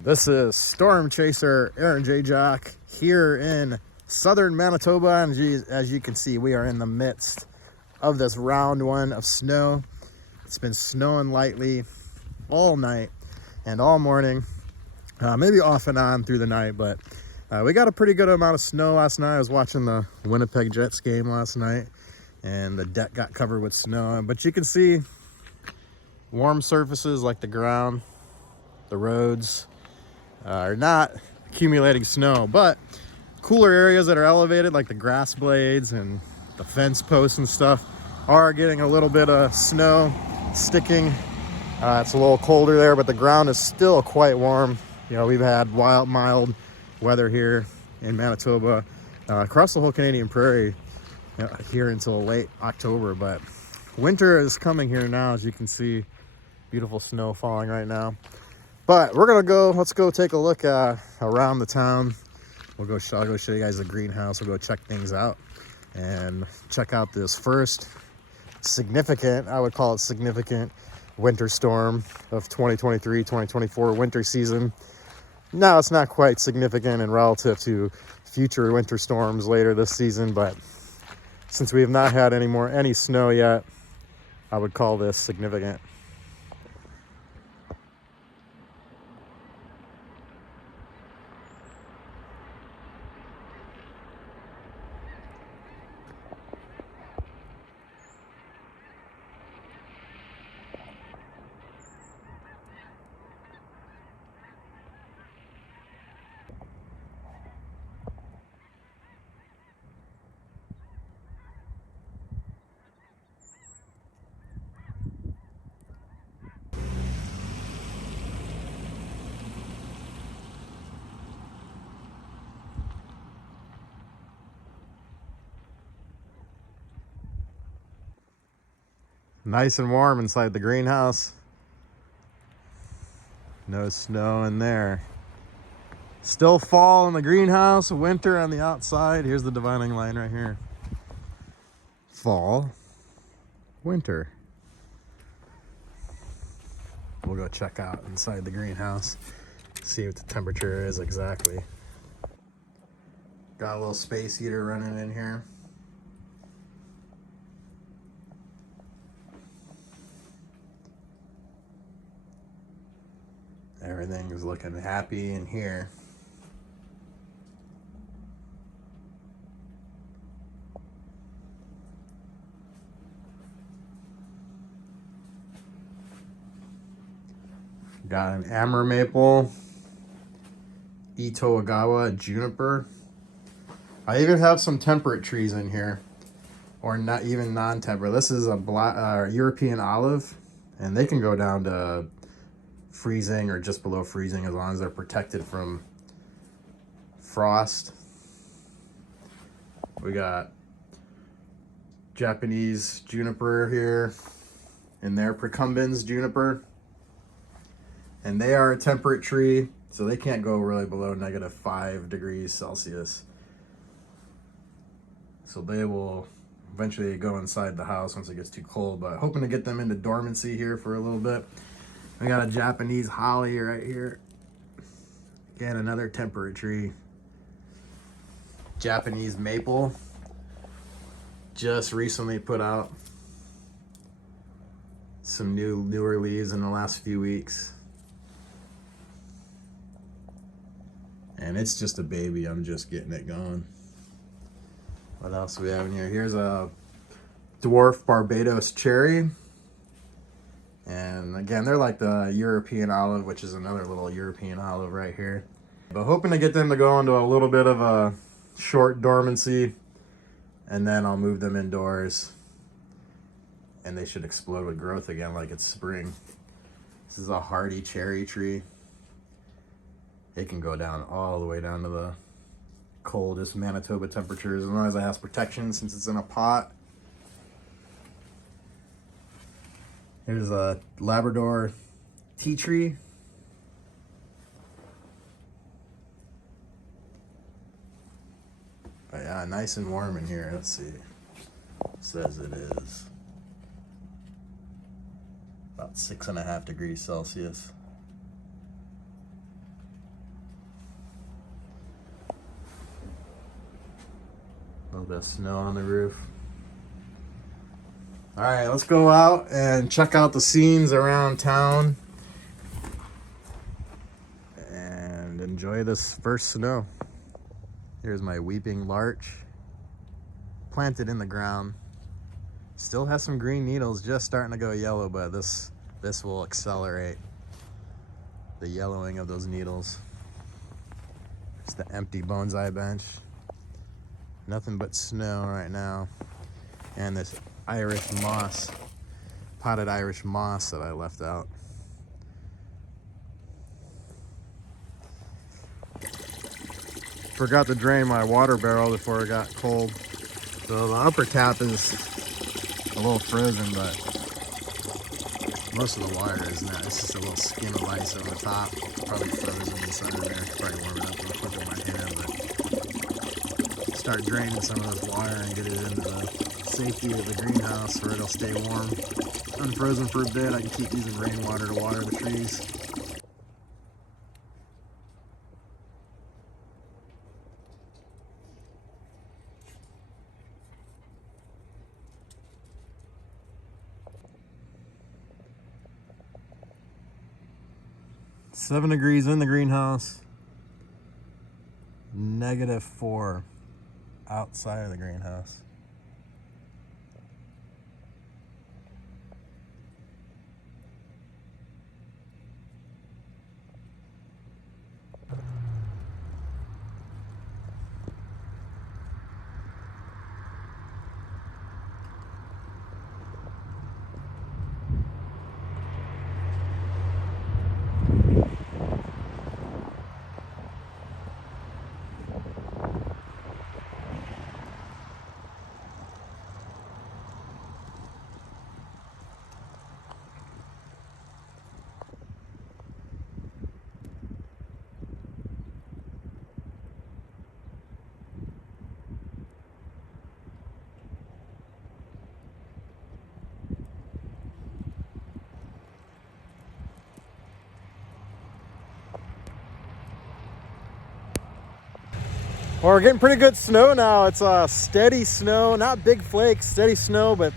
This is Storm Chaser Aaron Jayjack here in southern Manitoba, and as you can see, we are in the midst of this round one of snow. It's been snowing lightly all night and all morning, maybe off and on through the night, but we got a pretty good amount of snow last night. I was watching the Winnipeg Jets game last night, and the deck got covered with snow, but you can see warm surfaces like the ground, the roads, are not accumulating snow, but cooler areas that are elevated like the grass blades and the fence posts and stuff are getting a little bit of snow sticking. It's a little colder there, but the ground is still quite warm. You know, we've had mild weather here in Manitoba, across the whole Canadian prairie, here until late October, but winter is coming here now. As you can see, beautiful snow falling right now. But let's go take a look around the town. I'll go show you guys the greenhouse. We'll go check things out and check out this first significant, I would call it significant, winter storm of 2023-2024 winter season. Now, it's not quite significant in relative to future winter storms later this season, but since we have not had any snow yet, I would call this significant. Nice and warm inside the greenhouse. No snow in there. Still fall in the greenhouse, winter on the outside. Here's the dividing line right here. Fall, winter. We'll go check out inside the greenhouse, see what the temperature is exactly. Got a little space heater running in here. Everything is looking happy in here. Got an amber maple, Itoagawa juniper. I even have some temperate trees in here, or not even non-temperate. This is a black European olive, and they can go down to freezing or just below freezing as long as they're protected from frost. We got Japanese juniper here, and they're Procumbens juniper, and they are a temperate tree, so they can't go really below -5 degrees Celsius. So they will eventually go inside the house once it gets too cold, but hoping to get them into dormancy here for a little bit. We got a Japanese holly right here. Again, another temperate tree. Japanese maple. Just recently put out some newer leaves in the last few weeks. And it's just a baby. I'm just getting it going. What else do we have in here? Here's a dwarf Barbados cherry. And again, they're like the European olive, which is another little European olive right here. But hoping to get them to go into a little bit of a short dormancy, and then I'll move them indoors, and they should explode with growth again like it's spring. This is a hardy cherry tree. It can go down all the way down to the coldest Manitoba temperatures as long as it has protection since it's in a pot. Here's a Labrador tea tree. But yeah, nice and warm in here. Let's see. It says it is about 6.5 degrees Celsius. little bit of snow on the roof. All right, let's go out and check out the scenes around town and enjoy this first snow. Here's my weeping larch, planted in the ground. Still has some green needles, just starting to go yellow, but this will accelerate the yellowing of those needles. It's the empty bonsai bench. Nothing but snow right now. And this Irish moss, potted Irish moss that I left out. Forgot to drain my water barrel before it got cold. So the upper tap is a little frozen, but most of the water is not. It's just a little skin of ice on the top. Probably frozen inside of there. Probably warm it up real quick with my hand, but start draining some of this water and get it into the safety of the greenhouse where it'll stay warm. Unfrozen for a bit. I can keep using rainwater to water the trees. -7 degrees in the greenhouse, -4 outside of the greenhouse. Well, we're getting pretty good snow now. It's steady snow, not big flakes, steady snow, but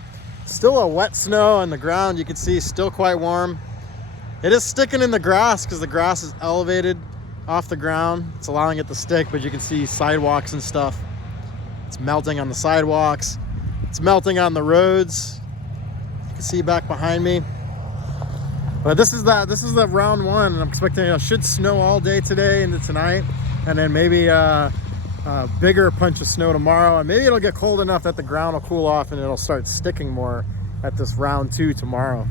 still a wet snow on the ground. You can see still quite warm. It is sticking in the grass because the grass is elevated off the ground. It's allowing it to stick, but you can see sidewalks and stuff. It's melting on the sidewalks. It's melting on the roads. You can see back behind me. But this is the round one. I'm expecting it should snow all day today into tonight, and then maybe a bigger punch of snow tomorrow, and maybe it'll get cold enough that the ground will cool off and it'll start sticking more at this round 2 tomorrow.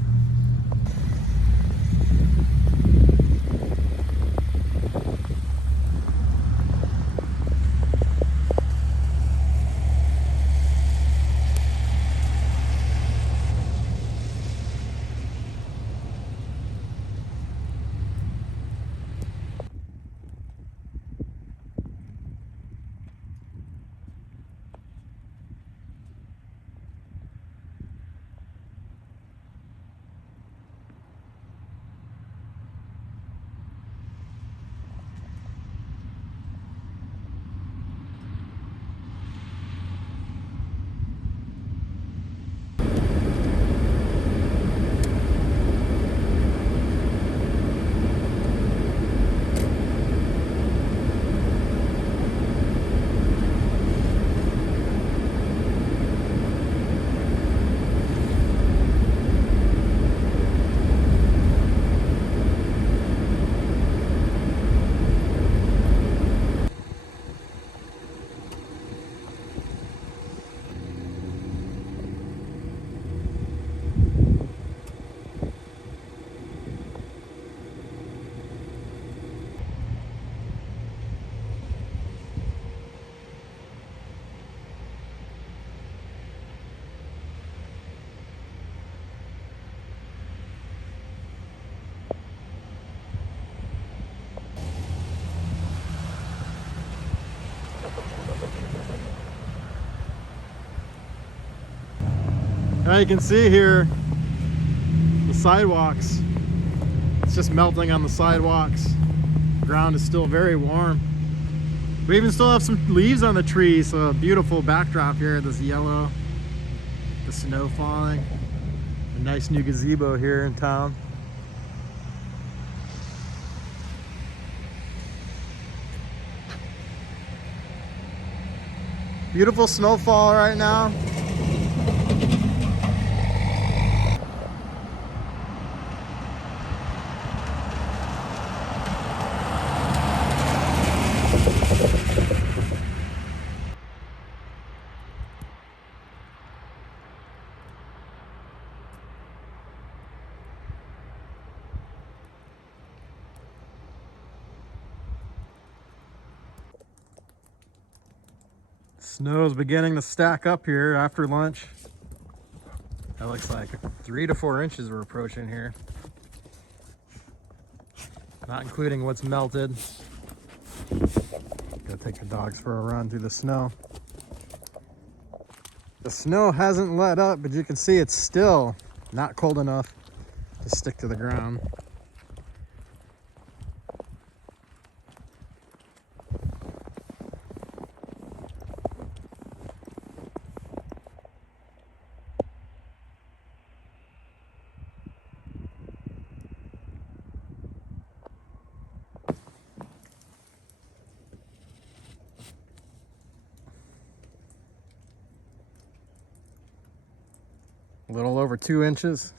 Now you can see here the sidewalks. It's just melting on the sidewalks. The ground is still very warm. We even still have some leaves on the trees, so a beautiful backdrop here, this yellow, the snow falling. A nice new gazebo here in town. Beautiful snowfall right now. Snow is beginning to stack up here after lunch. That looks like 3 to 4 inches we're approaching here. Not including what's melted. Gotta take the dogs for a run through the snow. The snow hasn't let up, but you can see it's still not cold enough to stick to the ground. A little over 2 inches.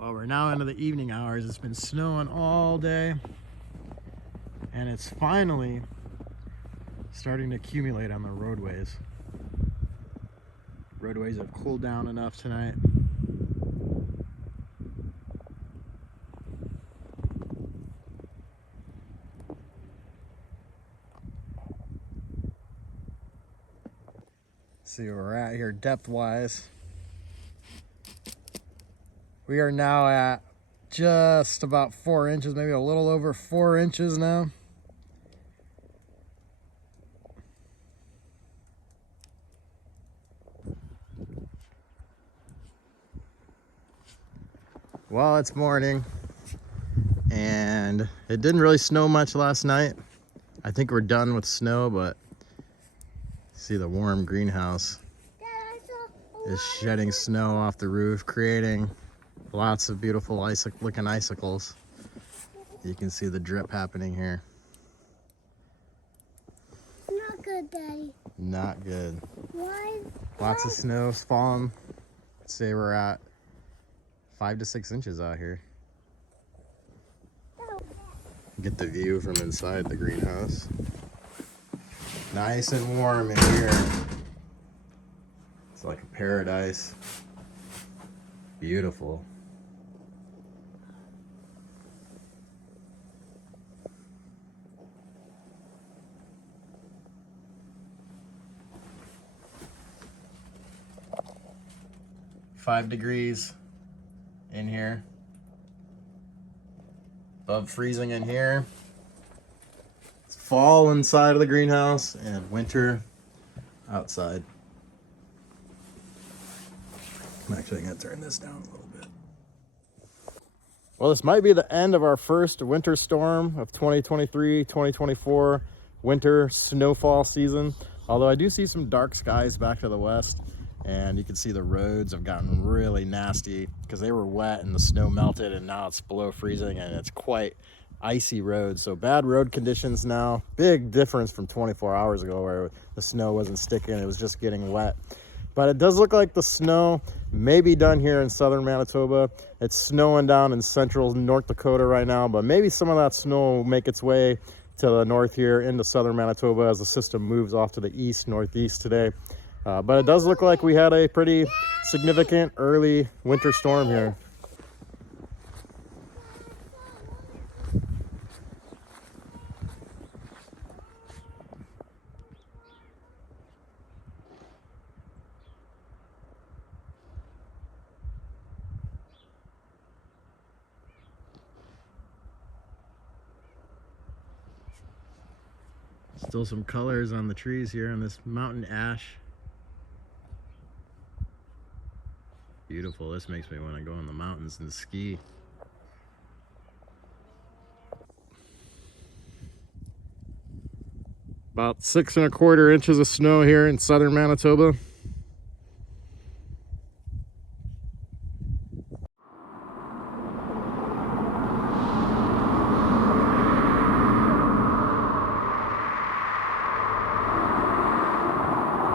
Well, we're now into the evening hours. It's been snowing all day, and it's finally starting to accumulate on the roadways. Roadways have cooled down enough tonight. See where we're at here depth-wise. We are now at just about 4 inches, maybe a little over 4 inches now. Well, it's morning, and it didn't really snow much last night. I think we're done with snow, but see the warm greenhouse is shedding snow off the roof, creating lots of beautiful looking icicles. You can see the drip happening here. Not good, Daddy. Not good. Why? Lots of snow's falling. I'd say we're at 5 to 6 inches out here. Get the view from inside the greenhouse. Nice and warm in here. It's like a paradise. Beautiful. Five degrees in here. Above freezing in here. It's fall inside of the greenhouse and winter outside. I'm actually gonna turn this down a little bit. Well, this might be the end of our first winter storm of 2023-2024 winter snowfall season. Although I do see some dark skies back to the west, and you can see the roads have gotten really nasty because they were wet and the snow melted, and now it's below freezing and it's quite icy roads. So bad road conditions now. Big difference from 24 hours ago where the snow wasn't sticking, it was just getting wet. But it does look like the snow may be done here in southern Manitoba. It's snowing down in central North Dakota right now, but maybe some of that snow will make its way to the north here into southern Manitoba as the system moves off to the east, northeast today. But it does look like we had a pretty significant early winter storm here. Still some colors on the trees here on this mountain ash. Beautiful. This makes me want to go in the mountains and ski. About 6¼ inches of snow here in southern Manitoba.